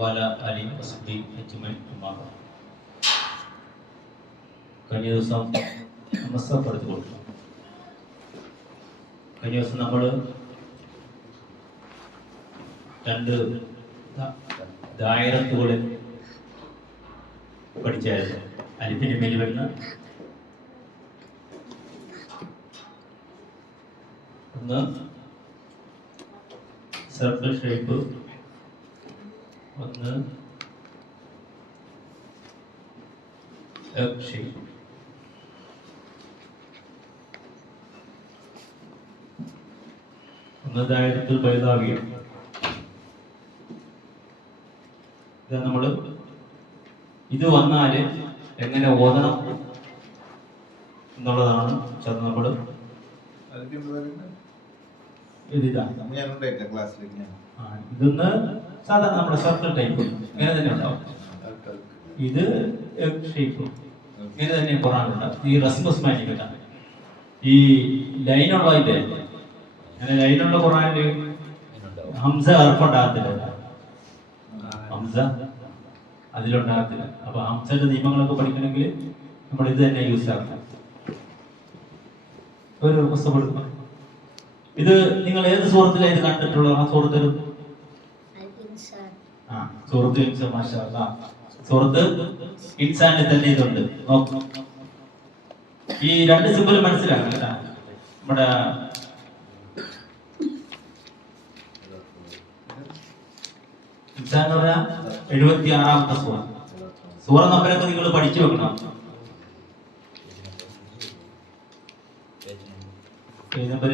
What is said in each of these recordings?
وعلى آله وصحبه أجمعين أما بعد. കഴിഞ്ഞ ദിവസം നമസ്കാരപ്പെടുത്തി കൊടുത്തു. കഴിഞ്ഞ ദിവസം നമ്മൾ രണ്ട് ദായറത്തുകളിൽ പഠിച്ചായിരുന്നു. അലിഫിന്റെ മേൽ വരുന്ന ഒന്ന് സർക്കിൾ ഷേപ്പ്, ഒന്ന് എഗ് ഷേപ്പ്. ഒന്ന് ദായറത്തുൽ ബൈദാവിയ. ഇത് നമ്മൾ ഇത് വന്നാൽ എങ്ങനെ ഓതണം എന്നുള്ളതാണ് നമ്മൾ ഇതൊന്ന് സാധാരണ നമ്മുടെ സർക്കിൾ ടൈപ്പ് ഇങ്ങനെ തന്നെ ഉണ്ടാവും. ഇത് എഗ് ഷേപ്പ് ഇങ്ങനെ തന്നെ ഖുർആനിലുണ്ട്. ഈ റസ്മസ് മാജിക് ഈ ലൈനുള്ളതിന്റെ അങ്ങനെ ലൈനുള്ള ഖുർആനില് ഹംസ അർപ്പുണ്ടാകത്തില്ല, ഹംസ അതിലുണ്ടാകത്തില്ല. അപ്പൊ ഹംസന്റെ നിയമങ്ങളൊക്കെ പഠിക്കണമെങ്കിൽ നമ്മൾ ഇത് തന്നെ യൂസ് ആക്കണം. ഒരു പുസ്തകം എടുക്കണം. ഇത് നിങ്ങൾ ഏത് സൂറത്തിലാണ് ഇത് കണ്ടിട്ടുള്ളത്? ആ സൂറത്തിൽ സൂറത്ത് ഇൻസാൻ, മാഷാ അല്ലാഹ്, സൂറത്ത് ഇൻസാനിൽ തന്നെ ഇതുണ്ട്. നോക്കാം, ഈ രണ്ട് സിമ്പിൾ മനസ്സിലാക്കണം കേട്ടോ. നമ്മുടെ ഇൻസാൻ എന്ന് പറഞ്ഞാൽ 76ാമത്തെ സൂറ. സൂറ നമ്പരൊക്കെ നിങ്ങൾ പഠിച്ചു വെക്കണം. നമ്പർ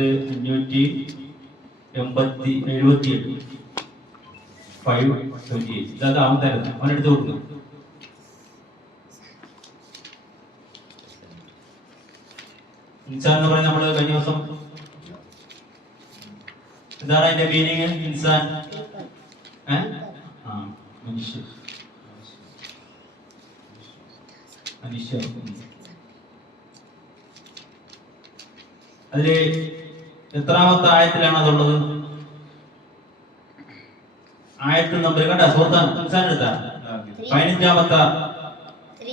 578 ഇതാ അവതായിരുന്നു. അവനെടുത്ത് കൊടുക്കുന്നു. ഇൻസാൻ എന്ന് പറഞ്ഞാൽ നമ്മള് കഴിഞ്ഞ ദിവസം എന്താണ് അതിന്റെ മീനിങ്? ഇൻസാൻ മനുഷ്യ, മനുഷ്യ. അതില് എത്രാമത്തെ ആയത്തിലാണ് അതുള്ളത്? ആയത്ത് നമ്പർ കണ്ട സുഹൃത്താണ് ഇൻസാൻ എടുത്ത 15ാമത്തെ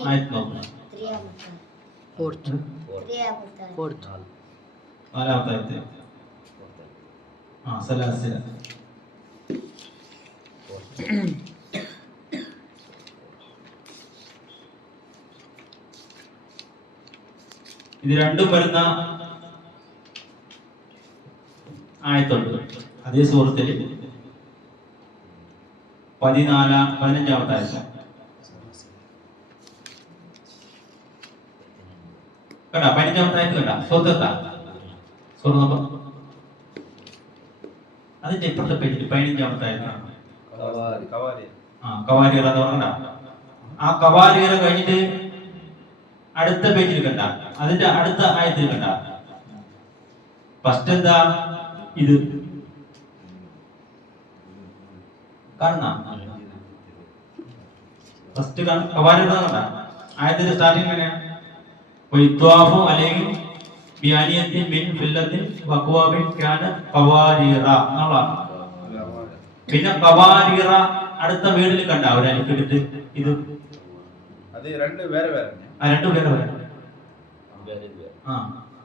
ആയത്ത് നോക്കണം. 4ാമത്തെ ആയത്ത് സലാസില. ഇത് രണ്ടും വരുന്ന ആയത്തുണ്ട് അതേ സൂറത്തിൽ. 15ാമത്തെ ആയത്ത് കണ്ട. 15ാമത്തെ ആയത്ത് കണ്ട സൂറത്തെത്താ സൂറ നമ്പർ അതിന്റെ ഇപ്പുറത്തെ പേജിൽ 15ാമത്തെ ആയത്താണ് കവാരിയറ എന്ന് പറഞ്ഞ. ആ കവാരിയറ കഴിഞ്ഞിട്ട് അടുത്ത പേജിൽ കണ്ട, അതിന്റെ അടുത്ത ആയത്തിൽ കണ്ട. ഫസ്റ്റ് എന്താ? ഇത് കാണണം. ഫസ്റ്റ് കവാരിയറ കണ്ട ആയത്തിന്റെ സ്റ്റാർട്ടിങ് എങ്ങനെയാ? അല്ലെങ്കിൽ പിന്നെ കവാരിറ അടുത്ത വീടിൽ കണ്ട അവരനുസരിച്ച് ഇത് രണ്ടു പേരെ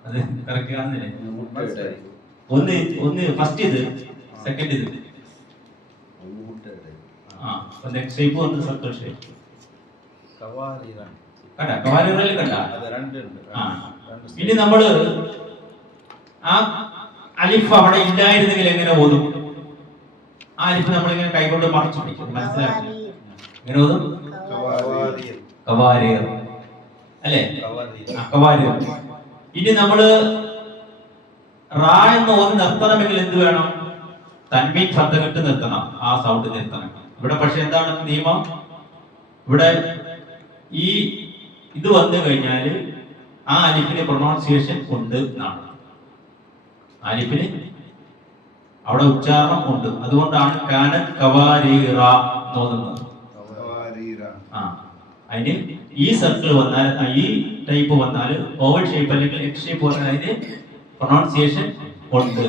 അത് കറക്റ്റ് കാണുന്നില്ലേ? ഒന്ന് ഫസ്റ്റ് ഇത്, സെക്കൻഡ് ഇത്. നെക്സ്റ്റ് ഷേപ്പ് വന്ന് സർക്കിൾ ഷേപ്പ് കണ്ട. കവാരിറയിൽ കണ്ട. ഇനി നമ്മള് ആ അലിഫ് അവിടെ ഇല്ലായിരുന്നെങ്കിൽ എങ്ങനെ ഓതും? ആ അലിഫ് നമ്മളിങ്ങനെ കൈകൊണ്ട് മറിച്ചു പിടിക്കും. മനസ്സിലാക്കി എങ്ങനെ ഓതും? കവാരിർ അല്ലേ? കവാരിർ. ഇനി നമ്മള് റാ എന്ന് ഓതി നിർത്തണമെങ്കിൽ എന്ത് വേണം? തൻവീൻ ശബ്ദം ഇട്ട് നിർത്തണം, ആ സൗണ്ട് നിർത്തണം. ഇവിടെ പക്ഷെ എന്താണ് നിയമം? ഇവിടെ ഈ ഇത് വന്നു കഴിഞ്ഞാല് ആ അലിഫിന് പ്രൊനൗൺസിയേഷൻ ഉണ്ട് എന്നാണ്. അലിഫിന് അവിടെ ഉച്ചാരണം ഉണ്ട്. അതുകൊണ്ടാണ് കാനത് കവാരീറ തോന്നുന്നത്. അതിന് ഈ സർക്കിൾ വന്നാൽ, ഈ ടൈപ്പ് വന്നാൽ, ഓവൽ ഷേപ്പ് അല്ലെങ്കിൽ എക്സ് ഷേപ്പ് വന്നാൽ അതിന് പ്രൊനൗൺസിയേഷൻ ഉണ്ട്.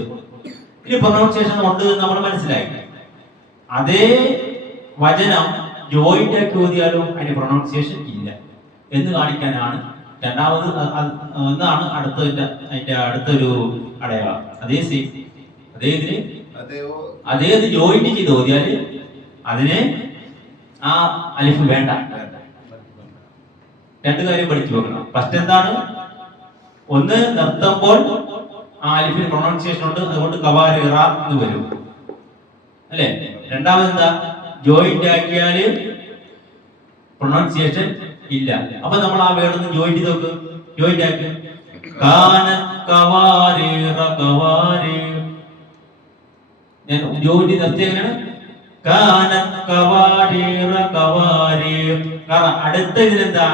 ഇനി പ്രൊനൗൺസിയേഷൻ ഉണ്ട് എന്ന് നമ്മൾ മനസ്സിലായി. അതേ വചനം ജോയിന്റ് ആക്കി ഓതിയാലും അതിന് പ്രൊണൗൺസിയേഷൻ ഇല്ല എന്ന് കാണിക്കാനാണ് രണ്ടാമത് എന്നാണ് അതിന്റെ അടുത്തൊരു അടയാളം. അതേത് ജോയിന്റ് ചെയ്ത് ഓതിയാല് അതിന് ആ അലിഫ് വേണ്ട. രണ്ടു കാര്യം പഠിച്ചു വെക്കണം. ഫസ്റ്റ് എന്താണ്? ഒന്ന്, നിർത്തുമ്പോൾ ആ അലിഫിന് പ്രൊണൗൺസിയേഷൻ ഉണ്ട്, അതുകൊണ്ട് കവാരിറ എന്ന് വരും അല്ലെ. രണ്ടാമത് എന്താ? ജോയിന്റ് ആക്കിയാല് പ്രൊണൗൺസിയേഷൻ ഇല്ല. അപ്പൊ നമ്മൾ ആ വേർഡ് ജോയിന്റ് ചെയ്ത് നോക്ക്. ജോയിന്റ് ആക്കി ഞാൻ ജോയിന്റ് നിർത്തി എങ്ങനെയാണ്? കാരണം അടുത്ത ഇതിലെന്താ?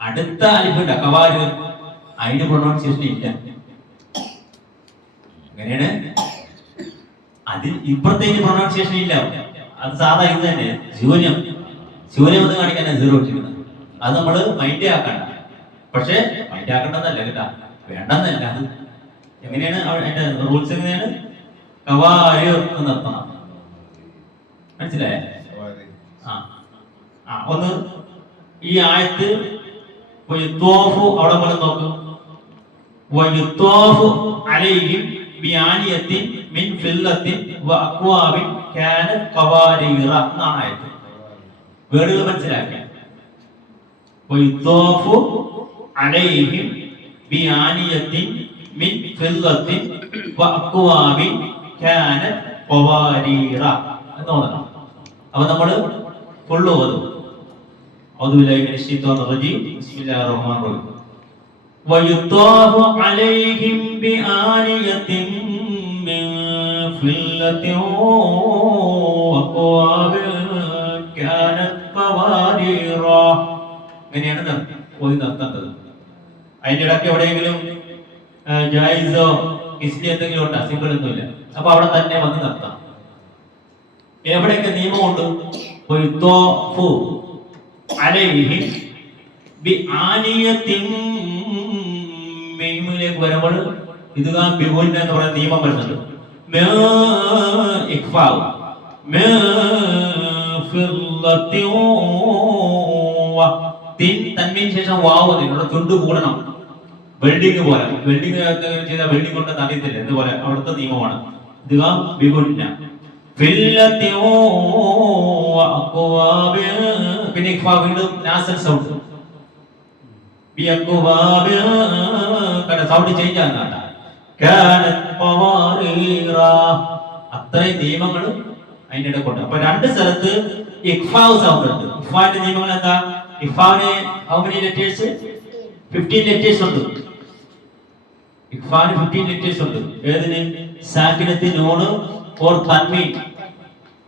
അടുത്ത അലിഫുണ്ട കവാര്, അതിന് പ്രൊണൗൺസിയേഷൻ ഇല്ല. എങ്ങനെയാണ്? അതിൽ ഇപ്പുറത്തേക്ക് പ്രൊണൗൺസിയേഷൻ ഇല്ല. അത് സാധാ ഇത് തന്നെ. ശൂന്യം എന്ന് കാണിക്കാൻ സീറോ ഇട്ടിരിക്കുന്നത്. അത് നമ്മള് മൈൻഡ് ആക്കണ്ട. പക്ഷെ മൈൻഡ് ആക്കണ്ടെന്നല്ല കേട്ടാ, വേണ്ടെന്നല്ല. അത് എങ്ങനെയാണ് അതിന്റെ റൂൾസ്? എങ്ങനെയാണ്? കവാര് നിർത്തണം. മനസ്സിലായേ? ഒന്ന് ഈ ആയത്ത് അവിടെ പോലെ നോക്കും. അലൈഹിം ബിആനിയത്തിൻ മിൻ ഫില്ലത്തിൻ വഅക്വാബിൻ കാനത് ഖവാരീറ എന്നാണ് ആയത്ത്. വേർഡുകൾ മനസ്സിലാക്കാൻ. അലൈഹിം ബിആനിയത്തിൻ മിൻ ഫില്ലത്തിൻ വഅക്വാബിൻ കാനത് ഖവാരീറ എന്ന് ഓതണം. അപ്പൊ നമ്മൾ ഫുള്ള് ഓതും. أعوذ بالله من الشيطان الرجيم بسم الله الرحمن الرحيم ويطاف عليهم بآنية من فضة وأكواب كانت قواريرا. ഇങ്ങനെയാണ് ഓതി നിർത്തേണ്ടത്. അതിന്റെ ഇടയ്ക്ക് എവിടെയെങ്കിലും ജായിസോ ഇസ്ലി എന്തെങ്കിലും ഉണ്ടോ? സിമ്പിൾ ഒന്നുമില്ല. അപ്പൊ അവിടെ തന്നെ വന്ന് നിർത്താം. എവിടെയൊക്കെ നിയമമുണ്ട്? അലൈഹിം ബിആനിയത്തിൻ മീമിലേക്ക് വരുമ്പോൾ ഇദ്ഗാം ബിഗുന്ന എന്ന് പറയുന്ന നിയമം വരുന്നുണ്ട്. ഇഖ്ഫാഉ ഫില്ലത്തിൻ തൻവീന് ശേഷം വാവ് നിങ്ങളുടെ ചുണ്ട് കൂടണം. വെൽഡിംഗ് പോലെ. വെൽഡിംഗ് ചെയ്ത വെൽഡിംഗ് കൊണ്ട് അറിയത്തില്ല എന്തുപോലെ അവിടുത്തെ നിയമമാണ്. ഇദ്ഗാം ബിഗുന്ന പിന്നെ വീണ്ടും നാസൽ സൗണ്ട് സൗണ്ട് ചേഞ്ച് ആകുന്ന അത്രയും നിയമങ്ങൾ അതിൻ്റെ ഇടയ്ക്കുണ്ട്. അപ്പൊ രണ്ട് സ്ഥലത്ത് ഇഖ്ഫാവ് സൗണ്ട് ഉണ്ട്. ഇഖ്ഫാന്റെ നിയമങ്ങൾ എന്താ? ഇഖ്ഫാവിന് how many letters? 15 letters ഉണ്ട്. ഇഖ്ഫാന് 15 letters ഉണ്ട്. ഏതിന്? സാക്കിനത്തിന് നൂണ് ഓർ തൻവീൻ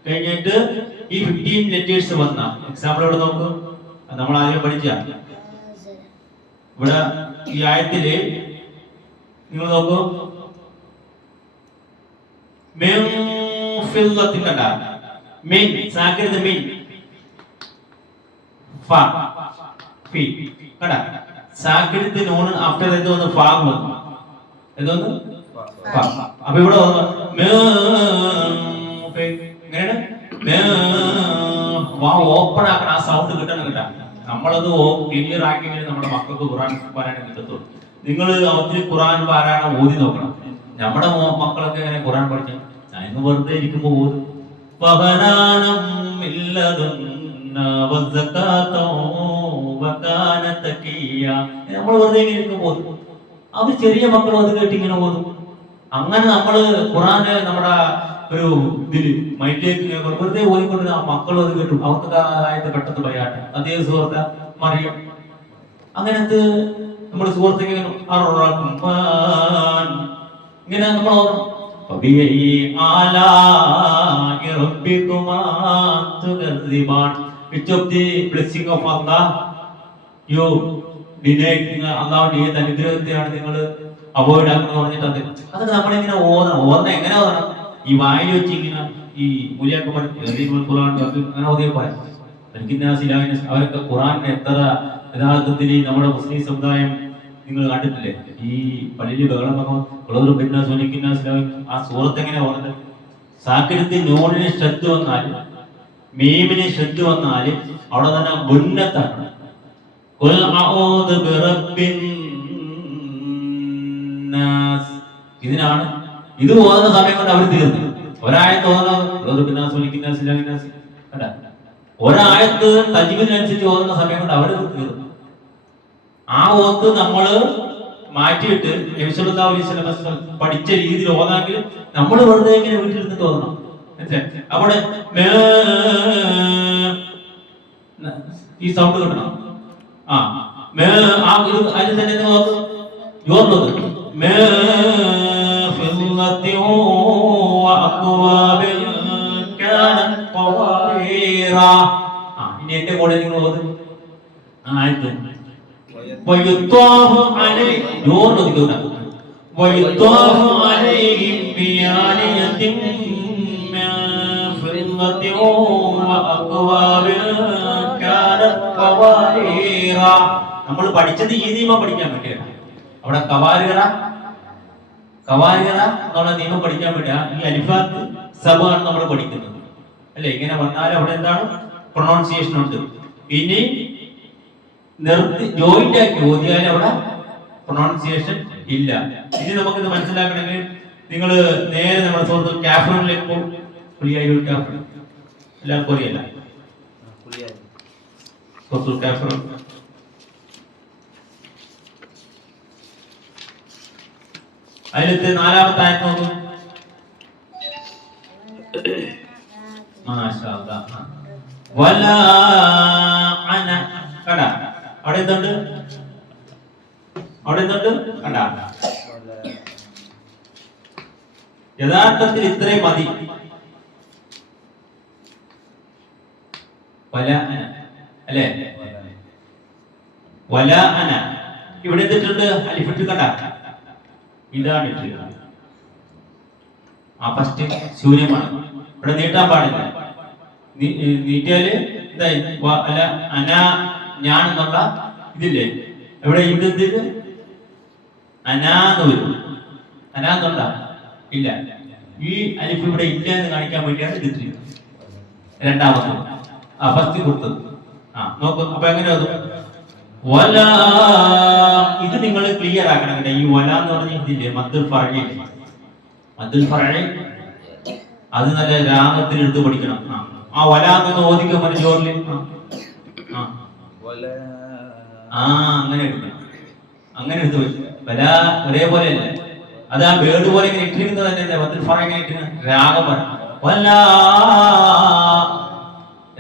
കഴിഞ്ഞിട്ട് ഈ 15 ലെറ്റേഴ്സ് വന്ന എക്സാമ്പിൾ ഇവിടെ നോക്കൂ. നമ്മൾ ആദ്യം പഠിച്ച ഇവിടെ ഈ ആയത്തില് നിങ്ങൾ നോക്കൂ. മിൻ ഫില്ലത്തിൻ കണ്ട മിൻ സാക്കിനത്ത് മിൻ ഫ ഫി കണ്ട സാക്കിനത്ത് നൂണ് ആഫ്റ്റർ എന്തോന്ന് ഫ വന്നു. എന്തോന്ന്? ഫ. അപ്പൊ ഇവിടെ ഓപ്പൺ ആക്കണം. ആ സൗണ്ട് കിട്ടണം കേട്ടാ. നമ്മളത് ക്ലിയർ ആക്കിയെങ്കിൽ നമ്മുടെ മക്കൾക്ക് ഖുർആൻ പാരായണം കിട്ടത്തുള്ളൂ. നിങ്ങൾ ഒത്തിരി ഖുർആൻ പാരായണം ഓതി നോക്കണം. നമ്മുടെ മക്കളൊക്കെ എങ്ങനെ ഖുർആൻ പഠിച്ചു? ഞാൻ വെറുതെ ഇരിക്കുമ്പോ ഓതും. നമ്മൾ വെറുതെ ഇരിക്കുമ്പോ ഓതും. അവർ ചെറിയ മക്കളും അത് കേട്ട് ഇങ്ങനെ ഓതും. അങ്ങനെ നമ്മള് ഖുർആന് നമ്മുടെ ഒരു ഇതില് മൈൻഡിലേക്ക് വെറുതെ ഓതിക്കൊണ്ട് ആ മക്കളും അത് കേട്ടു. അവർക്ക് ആയത് പെട്ടെന്ന് പറയാട്ടെ. അതേ സുഹൃത്ത മറിയും അങ്ങനത്തെ നമ്മുടെ സുഹൃത്തേക്ക് ഇങ്ങനെ നമ്മൾ which of the blessing of Allah you deny? അള്ളാഹുവിന്റെ ഏത് അനുഗ്രഹത്തെയാണ് നിങ്ങൾ അവോയ്ഡ് ആക്കുന്നത് പറഞ്ഞിട്ട് അതൊക്കെ നമ്മളിങ്ങനെ ഓതണം. എങ്ങനെ ഓതണം? ഈ വായിൽ വെച്ച് ഇങ്ങനെ ഈ മൂല്യാക്കന്മാർ ഖുർആൻ അങ്ങനെ ഓതിയ പറയാം. അവരൊക്കെ ഖുർആനെ എത്ര യഥാർത്ഥത്തിൽ നമ്മുടെ മുസ്ലിം സമുദായം നിങ്ങൾ കണ്ടിട്ടില്ലേ? ഈ പള്ളിയിൽ ബഹളം ആ സൂറത്ത് എങ്ങനെ ഓതുന്നത്? സാക്കിരത്തിൽ നൂറിന് ശ്രദ്ധ വന്നാൽ മീമിന് ശുദ്ധി വന്നാല് അവിടെ തന്നെ ഉന്നത്താണ്. ഖുൽ അഊദു ബിറബ്ബിൻ നാസ്. ഇതിനാണ് ഇത് ഓതുന്ന സമയം കൊണ്ട് അവർ തീർന്നു. ഒരായത്ത് ഒരായത്ത് തജ്വീദിനനുസരിച്ച് ഓതുന്ന സമയം കൊണ്ട് അവർ തീർന്നു. ആ ഓത്ത് നമ്മള് മാറ്റിയിട്ട് നബി സല്ലല്ലാഹു അലൈഹി വസല്ലം പഠിച്ച രീതിയിൽ ഓതാമെങ്കിൽ നമ്മൾ വെറുതെ ഇങ്ങനെ വീട്ടിലിരുന്നിട്ട് ഓതണം. അവിടെ ഈ സൗണ്ട് കിട്ടണം. അതിൽ തന്നെ ജോർന്നത് ഇനി എന്റെ കൂടെ നിങ്ങൾ ഓത്. ويطاف عليهم بآنية من فضة وأكواب كانت قواريرا. നമ്മൾ പഠിച്ചത് ഈ നിയമം പഠിക്കാൻ വേണ്ടിയാണ്. അവിടെ കവാരിറ എന്നുള്ള നിയമം പഠിക്കാൻ വേണ്ടിയാണ് ഈ അലിഫാത്ത് സബാണ് നമ്മൾ പഠിക്കുന്നത് അല്ലെ. ഇങ്ങനെ വന്നാൽ അവിടെ എന്താണ് പ്രൊണൗൺസിയേഷൻ ഉണ്ട്. ഇനി നിർത്തി ജോയിന്റ് ആക്കി ഓതിയാൽ അവിടെ പ്രൊണൗൺസിയേഷൻ ഇല്ല. ഇനി നമുക്കിത് മനസ്സിലാക്കണമെങ്കിൽ നിങ്ങൾ നേരെ നമ്മുടെ സുഹൃത്ത് കാഫറിലേക്ക് പോകും. എല്ലാവർക്കും അറിയില്ല കാഫർ. അതിലത്തെ 4-ാമത്തെ ആയത്ത് നോക്കൂ. വലാ അന കണ്ട അവിടെ എന്തുണ്ട്? കണ്ട യഥാർത്ഥത്തിൽ ഇത്രയും മതി. അല്ലേ വല അന ഇവിടെ എന്തിട്ടുണ്ട്? അലിഫിട്ട് കണ്ട ഇതാണ് ഇട്ട്. ആ ഫസ്റ്റ് ശൂന്യമാണ്. ഇവിടെ നീട്ടാൻ പാടില്ല. നീട്ടിയാല് എന്തായി അല്ല അന ഞാൻ എന്നുള്ള ഇതില്ലേ ഇവിടെ ഇത് അനാന്ന് വരും. അനാന്നുണ്ട ഇല്ല. ഈ അലിഫ് ഇവിടെ ഇല്ല എന്ന് കാണിക്കാൻ വേണ്ടിയാണ് ഇതിട്ട് രണ്ടാമത് ഫസ്റ്റ് കൊടുത്തത്. നോക്കൂ. അപ്പൊ എങ്ങനെ വല ഇത് നിങ്ങൾ ക്ലിയർ ആക്കണം. ഈ വല എന്ന് പറഞ്ഞ ഇതില്ലേ മദ്ദുൽ ഫർഇ അത് നല്ല രാഗത്തിൽ എടുത്ത് പഠിക്കണം. ആ വല എന്ന് ഓദിക്കാൻ പറ്റും ജോറില്. അങ്ങനെ എടുത്ത് വെച്ചു. വല ഒരേപോലെ അല്ല. അത് ആ വേർഡ് പോലെ ഇങ്ങനെ ഇട്ടിരിക്കുന്നത് തന്നെ മദ്ദുൽ ഫർഇ ഇങ്ങനെ ഇട്ടിരിക്കുന്നത് രാഗം വല.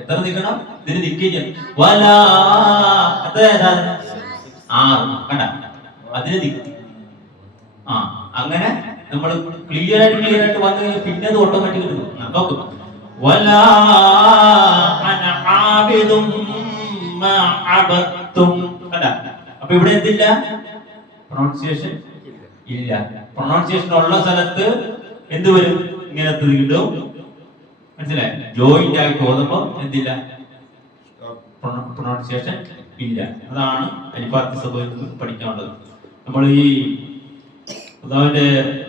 എത്ര നിൽക്കണം? ഇതിന് നിൽക്കുകയും വല എത്ര കണ്ട അതിന് നിൽക്കും. അങ്ങനെ നമ്മൾ ക്ലിയർ ആയിട്ട് വന്നു കഴിഞ്ഞാൽ പിന്നെ അത് ഓട്ടോമാറ്റിക് കിട്ടും. നോക്കും. വലാ അന ആബിദും മാ അബദതും. കണ്ട അപ്പൊ ഇവിടെ എന്തില്ല? പ്രൊനൗൺസിയേഷൻ ഇല്ല. പ്രൊനൗൺസിയേഷൻ ഉള്ള സ്ഥലത്ത് എന്ത് വരും? ഇങ്ങനത്തെ കിട്ടും. മനസ്സിലായി? ജോയിന്റ് ആയിട്ട് ഓതുമ്പോ എന്തില്ല? പ്രൊനൗൺസിയേഷൻ ഇല്ല. അതാണ് അലിഫാത്ത് സബയിൽ പഠിക്കാനുള്ളത്. നമ്മൾ ഈ അതാവിന്റെ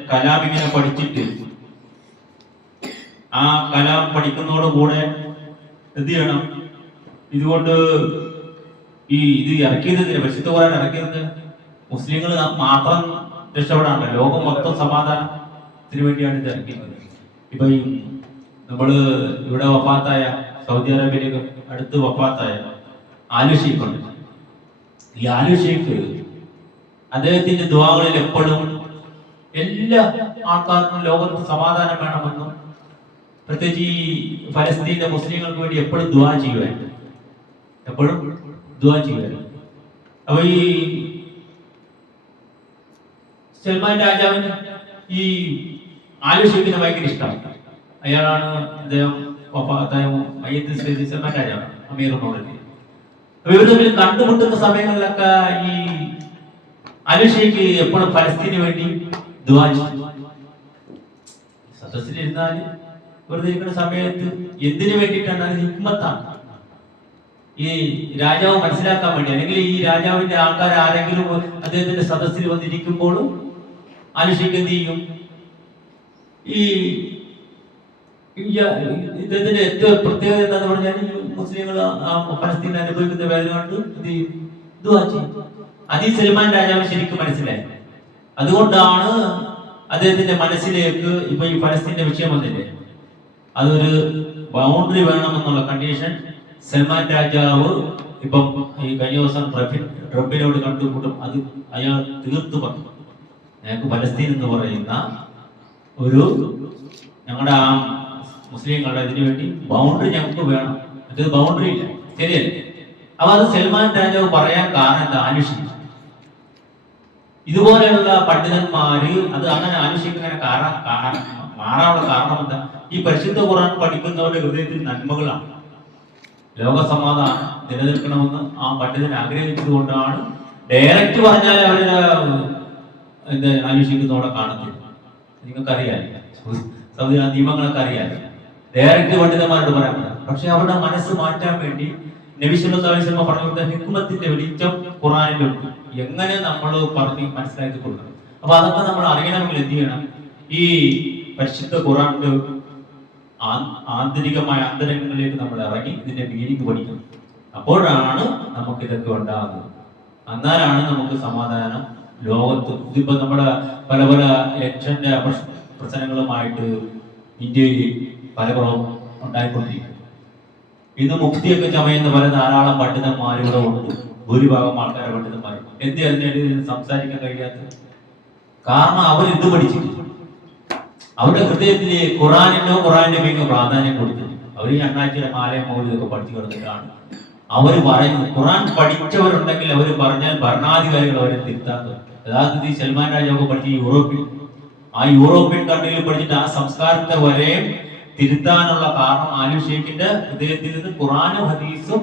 കലാം ഇങ്ങനെ പഠിച്ചിട്ട് ആ കലാം പഠിക്കുന്നതോടുകൂടെ എന്ത് ചെയ്യണം? ഇതുകൊണ്ട് ഇത് ഇറക്കിയത് പരിശുദ്ധ ഖുർആൻ ഇറക്കിയത് മുസ്ലിങ്ങൾ മാത്രം രക്ഷപ്പെടാണ്. ലോകം മൊത്തം സമാധാനത്തിന് വേണ്ടിയാണ് ഇത് ഇറക്കിയത്. ഇപ്പൊ ഈ നമ്മള് ഇവിടെ വഫാത്തായ സൗദി അറേബ്യയിലേക്ക് അടുത്ത് വഫാത്തായ ആലു ഷെയ്ഖ് ഉണ്ട്. ഈ ആലു ഷെയ്ഖ് അദ്ദേഹത്തിന്റെ ദുആകളിൽ എപ്പോഴും എല്ലാ ആൾക്കാർക്കും ലോകത്ത് സമാധാനം വേണമെന്നും പ്രത്യേകിച്ച് ഈ ഫലസ്തീനിലെ മുസ്ലിങ്ങൾക്ക് വേണ്ടി എപ്പോഴും ദുആ ചെയ്യുമായിരുന്നു. അപ്പൊ ഈ സൽമാൻ രാജാവിന് ഈ ആലു ഷെയ്ഖിനെ ഭയങ്കര ഇഷ്ടമാണ്. അയാളാണ് അദ്ദേഹം സൽമാൻ രാജാവ് അമീർ മോഹൻ. അപ്പൊ ഇവർ തമ്മിൽ കണ്ടുമുട്ടുന്ന സമയങ്ങളിലൊക്കെ ഈ ആലു ഷെയ്ഖ് എപ്പോഴും ഫലസ്തീന് വേണ്ടി ദുആ ചെയ്യും. സദസ്സിലിരുന്നാല് വെറുതെ ഇരിക്കുന്ന സമയത്ത് എന്തിനു വേണ്ടിയിട്ടാണ്? ഹിക്മത്താണ്. ഈ രാജാവ് മനസ്സിലാക്കാൻ വേണ്ടി, അല്ലെങ്കിൽ ഈ രാജാവിന്റെ ആൾക്കാർ ആരെങ്കിലും അദ്ദേഹത്തിന്റെ സദസ്സിൽ വന്നിരിക്കുമ്പോഴും ആലു ഷെയ്ഖ് എന്ത് ചെയ്യും? ഈ ഇദ്ദേഹത്തിന്റെ ഏറ്റവും പ്രത്യേകത എന്താന്ന് പറഞ്ഞാൽ മുസ്ലിങ്ങൾ ഫലസ്തീൻ അനുഭവിക്കുന്ന വേദന കൊണ്ട് ദുആ ചെയ്യും. അത് ഈ സൽമാൻ രാജാവ് ശരിക്കും മനസ്സിലായി. അതുകൊണ്ടാണ് അദ്ദേഹത്തിന്റെ മനസ്സിലേക്ക് ഇപ്പൊ ഈ ഫലസ്തീന്റെ വിഷയം വന്നില്ലേ, അതൊരു ബൗണ്ടറി വേണമെന്നുള്ള കണ്ടീഷൻ സൽമാൻ രാജാവ് ഇപ്പം ഈ കഴിഞ്ഞ ദിവസം റബ്ബിനോട് കണ്ടുകൂട്ടും. അത് അയാൾ തീർത്തു പറഞ്ഞു, ഞങ്ങൾക്ക് ഫലസ്തീൻ എന്ന് പറയുന്ന ഒരു ഞങ്ങളുടെ ആ മുസ്ലിങ്ങളുടെ ഇതിനു വേണ്ടി ബൗണ്ടറി ഞങ്ങൾക്ക് വേണം, മറ്റേത് ബൗണ്ടറി ഇല്ല, ശരിയല്ലേ? അപ്പൊ അത് സൽമാൻ രാജാവ് പറയാൻ കാരണം എന്താ? അന്വേഷിച്ചു. ഇതുപോലെയുള്ള പണ്ഡിതന്മാര് അത് അങ്ങനെ അന്വേഷിക്കുന്ന മാറാനുള്ള കാരണം എന്താ? ഈ പരിശുദ്ധ ഖുർആൻ പഠിക്കുന്നവരുടെ ഹൃദയത്തിൽ നന്മകളാണ്, ലോക സമാധാനം നിലനിൽക്കണമെന്ന് ആ പണ്ഡിതൻ ആഗ്രഹിച്ചത് കൊണ്ടാണ്. ഡയറക്റ്റ് പറഞ്ഞാൽ അവരുടെ അന്വേഷിക്കുന്നതോടെ കാണത്തില്ല. നിങ്ങൾക്കറിയാം, സൗദി നിയമങ്ങളൊക്കെ അറിയാം, ഡയറക്റ്റ് പണ്ഡിതന്മാരോട് പറയാൻ പറ്റില്ല. പക്ഷെ അവരുടെ മനസ്സ് മാറ്റാൻ വേണ്ടി നബി സല്ലല്ലാഹു അലൈഹി വസല്ലം പറഞ്ഞു കൊടുത്ത ഹിക്മത്തിന്റെ വെളിച്ചം ഖുർആനിലുണ്ട്. എങ്ങനെ നമ്മൾ പറഞ്ഞ് മനസ്സിലാക്കി കൊടുക്കണം. അപ്പൊ അതൊക്കെ നമ്മൾ അറിയണമെങ്കിൽ എന്ത് ചെയ്യണം? ഈ പരിശുദ്ധ ഖുർആന്റെ ആന്തരികമായ അന്തരംഗങ്ങളിലേക്ക് നമ്മൾ ഇറങ്ങി ഇതിന്റെ മീനിങ് പഠിക്കണം. അപ്പോഴാണ് നമുക്ക് ഇതൊക്കെ ഉണ്ടാകുന്നത്. എന്നാലാണ് നമുക്ക് സമാധാനം ലോകത്ത്. ഇതിപ്പോ നമ്മുടെ പല പല ഇലക്ഷന്റെ പ്രശ്നങ്ങളുമായിട്ട് ഇന്ത്യയിൽ പല കുറവും ഉണ്ടായിക്കൊണ്ടിരിക്കും. ഇന്ന് മുക്തിയൊക്കെ ചമയുന്ന പല ധാരാളം പണ്ഡിതന്മാരിവിടെ ഉണ്ട്. ഭൂരിഭാഗം ആൾക്കാരെ പണ്ഡിതന്മാർ എന്ത് അതിനായിട്ട് സംസാരിക്കാൻ കഴിയാത്തത്? കാരണം അവർ ഇത് പഠിച്ചിട്ടില്ല. അവരുടെ ഹൃദയത്തിൽ ഖുറാന്റെ മിക പ്രാധാന്യം കൊടുത്തിട്ട് അവർ ഈ അണ്ണാച്ചിയുടെ മാലയും മൗലിതൊക്കെ പഠിച്ചു കിടന്നിട്ടാണ് അവർ പറയുന്നത്. ഖുറാൻ പഠിച്ചവരുണ്ടെങ്കിൽ അവർ പറഞ്ഞാൽ ഭരണാധികാരികൾ അവരെ തിരുത്താത്തത്. യഥാർത്ഥത്തിൽ സൽമാൻ രാജാവ് പഠിച്ച യൂറോപ്യൻ കൺട്രിയിൽ പഠിച്ചിട്ട് ആ സംസ്കാരത്തെ വരെ തിരുത്താനുള്ള കാരണം ആലി ഷെയ്ഖിന്റെ ഹൃദയത്തിൽ നിന്ന് ഖുറാനും ഹദീസും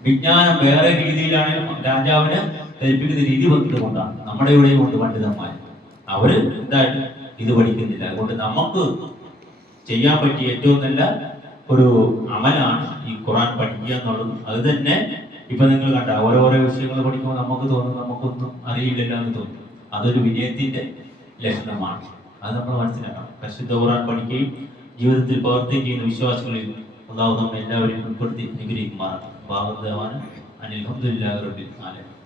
വിജ്ഞാനം വേറെ രീതിയിലാണെങ്കിലും രാജാവിനെ ധരിപ്പിക്കുന്ന രീതി വന്നതുകൊണ്ടാണ്. നമ്മുടെ ഇവിടെയും ഉണ്ട് പണ്ഡിതന്മാർ, അവര് എന്തായിട്ട് ഇത് പഠിക്കുന്നില്ല. അതുകൊണ്ട് നമുക്ക് ചെയ്യാൻ പറ്റിയ ഏറ്റവും നല്ല ഒരു അമലാണ് ഈ ഖുറാൻ പഠിക്കുക എന്നുള്ളത്. അത് തന്നെ ഇപ്പൊ നിങ്ങൾ കണ്ട ഓരോരോ വിഷയങ്ങൾ പഠിക്കുമ്പോൾ നമുക്ക് തോന്നും നമുക്കൊന്നും അറിയില്ലല്ലോ എന്ന് തോന്നും. അതൊരു വിനയത്തിന്റെ ലക്ഷണമാണ്. അത് നമ്മൾ മനസ്സിലാക്കണം. പരിശുദ്ധ ഖുറാൻ പഠിക്കുകയും ജീവിതത്തിൽ പ്രവർത്തിക്കുകയും ചെയ്യുന്ന വിശ്വാസികളിൽ അല്ലാഹു നമ്മെ എല്ലാവരെയും ഉൾപ്പെടുത്തി അനുഗ്രഹിക്കുമാറാണ്. അൽഹംദുലില്ലാഹി റബ്ബിൽ ആലമീൻ.